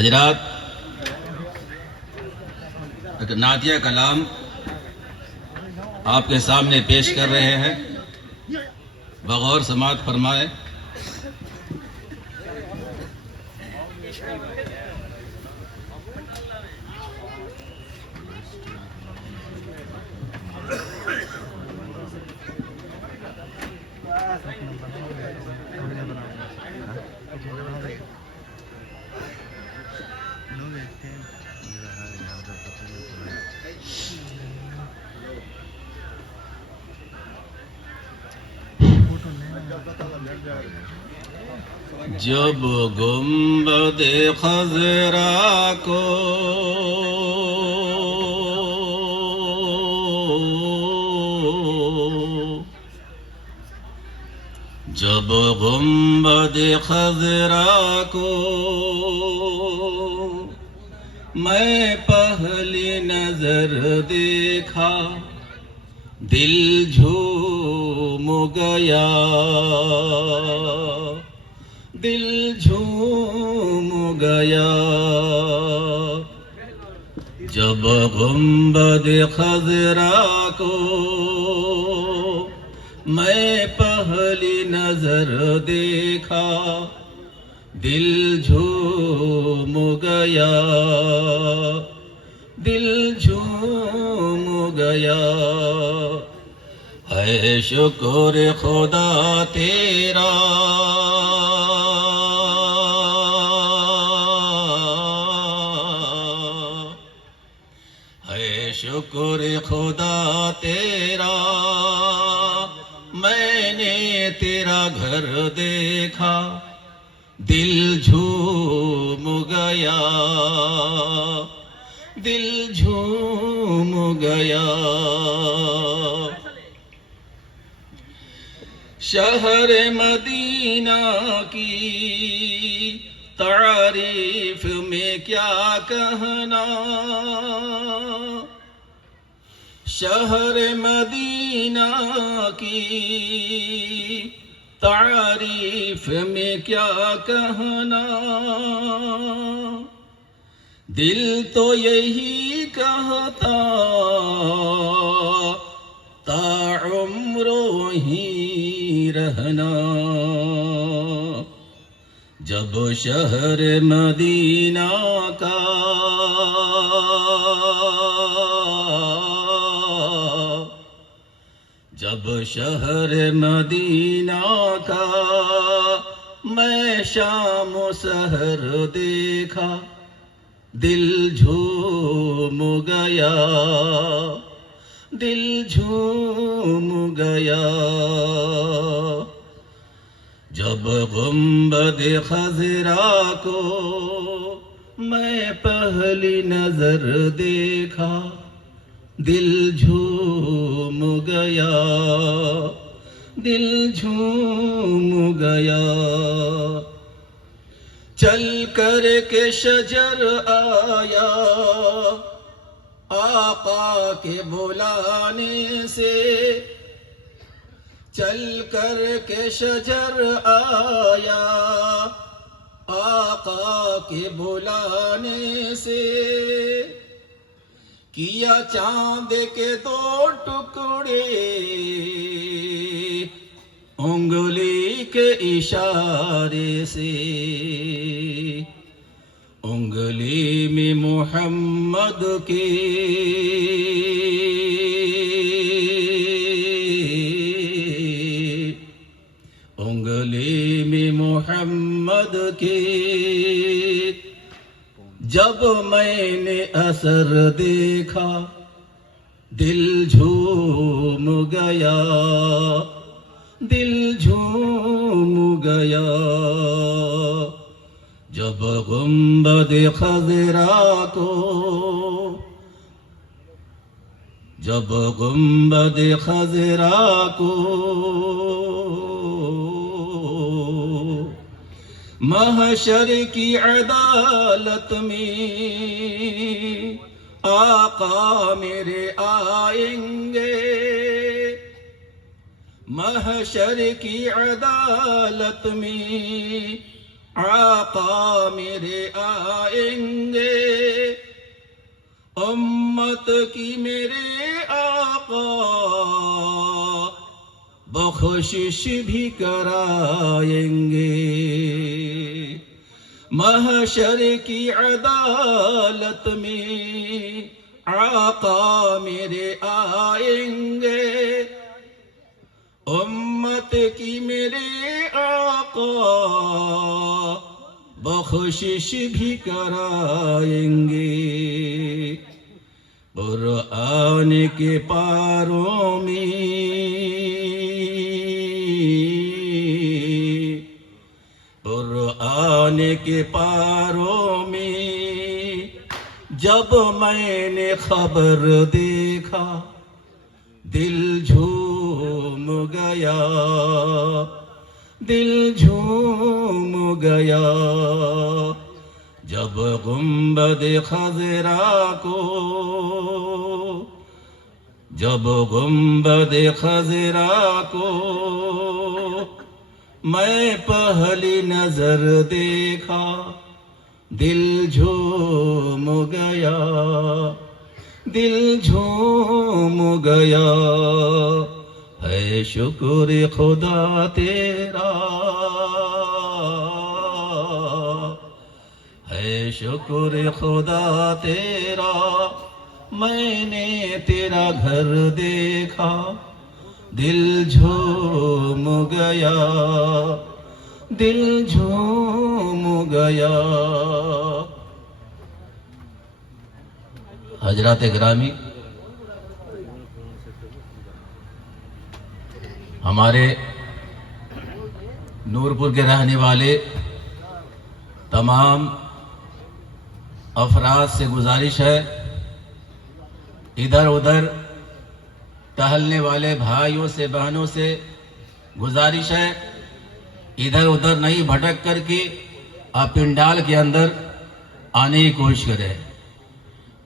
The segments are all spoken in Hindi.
हजरात, एक नातिया कलाम आपके सामने पेश कर रहे हैं, बगौर समात फरमाए। जब गुंबद खजरा को जब गुंबद खजरा को मैं पहली नजर देखा, दिल झूम गया, दिल झूम गया। जब गुंबद खजरा को मैं पहली नजर देखा, दिल झूम गया, दिल झूम गया। है शुक्र खुदा तेरा, है शुक्र खुदा तेरा, मैंने तेरा घर देखा, दिल झूम गया, दिल झूम गया। शहर मदीना की तारीफ में क्या कहना, शहर मदीना की तारीफ में क्या कहना। दिल तो यही कहता ताउम्रो ही रहना। जब शहर मदीना का जब शहर मदीना का मैं शाम सहर देखा, दिल झूम गया, दिल झूम गया। जब गुंबद खजरा को मैं पहली नजर देखा, दिल झूम गया, दिल झूम गया। चल कर के शजर आया आका के बुलाने से, चल कर के शजर आया आका के बुलाने से। किया चांद के दो टुकड़े उंगली के इशारे से, उंगली में मोहम्मद के उंगली में मोहम्मद के। जब मैंने असर देखा, दिल झूम गया, दिल झूम गया। जब गुंबद खजरा को जब गुंबद खजरा को महशर की अदालत में आका मेरे आएंगे, महशर की अदालत में आका मेरे आएंगे, उम्मत की मेरे आका बख्शिश भी कराएंगे। महशर की अदालत में आका मेरे आएंगे, उम्मत की मेरे आका बख्शिश भी कराएंगे। कुरान के पारों में, कुरान के पारों में जब मैंने खबर देखा, दिल झूम गया, दिल झूम गया। जब गुंबद खजरा को, जब गुंबद खजरा को मैं पहली नजर देखा, दिल झूम गया, दिल झूम गया। है शुक्र खुदा तेरा, है शुक्र खुदा तेरा, मैंने तेरा घर देखा, दिल झूम गया, दिल झूम गया। हजरात ग्रामी, हमारे नूरपुर के रहने वाले तमाम अफराद से गुजारिश है, इधर उधर टहलने वाले भाइयों से बहनों से गुजारिश है, इधर उधर नहीं भटक करके आप पिंडाल के अंदर आने की कोशिश करें।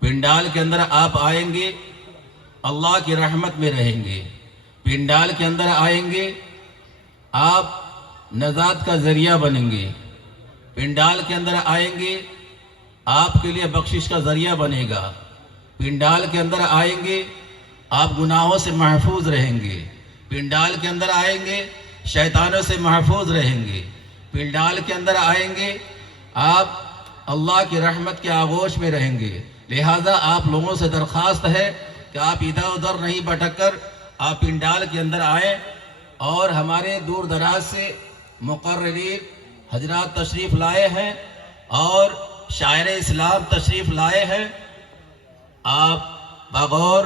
पिंडाल के अंदर आप आएंगे, अल्लाह की रहमत में रहेंगे। पिंडाल के अंदर आएंगे, आप नजात का जरिया बनेंगे। पिंडाल के अंदर आएंगे, आपके लिए बख्शिश का जरिया बनेगा। पिंडाल के अंदर आएंगे, आप गुनाहों से महफूज रहेंगे। पिंडाल के अंदर आएंगे, शैतानों से महफूज रहेंगे। पिंडाल के अंदर आएंगे, आप अल्लाह की रहमत के आगोश में रहेंगे। लिहाजा आप लोगों से दरख्वास्त है कि आप इधर उधर नहीं भटक कर आप पिंडाल के अंदर आए, और हमारे दूर दराज से मुकर्रिरीन हजरात तशरीफ़ लाए हैं और शायर इस्लाम तशरीफ़ लाए हैं। आप बगौर